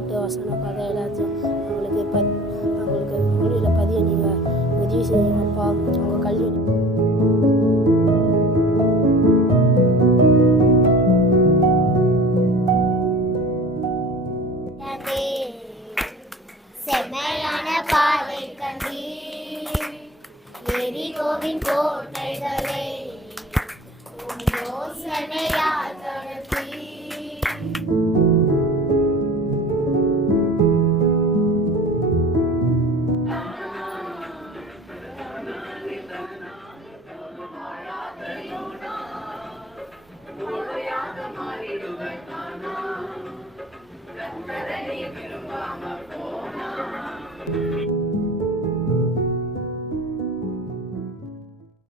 பாட்டு வசனம் கதை எல்லாத்தையும் அவங்களுக்கு மொழியில் பதிய நீங்கள் உதவி செய்யுங்கப்பா. அவங்க கல்வி செம்மையான பாதை கண்டீர் எரிகோவின் கோட்டைகளே யோசனையாக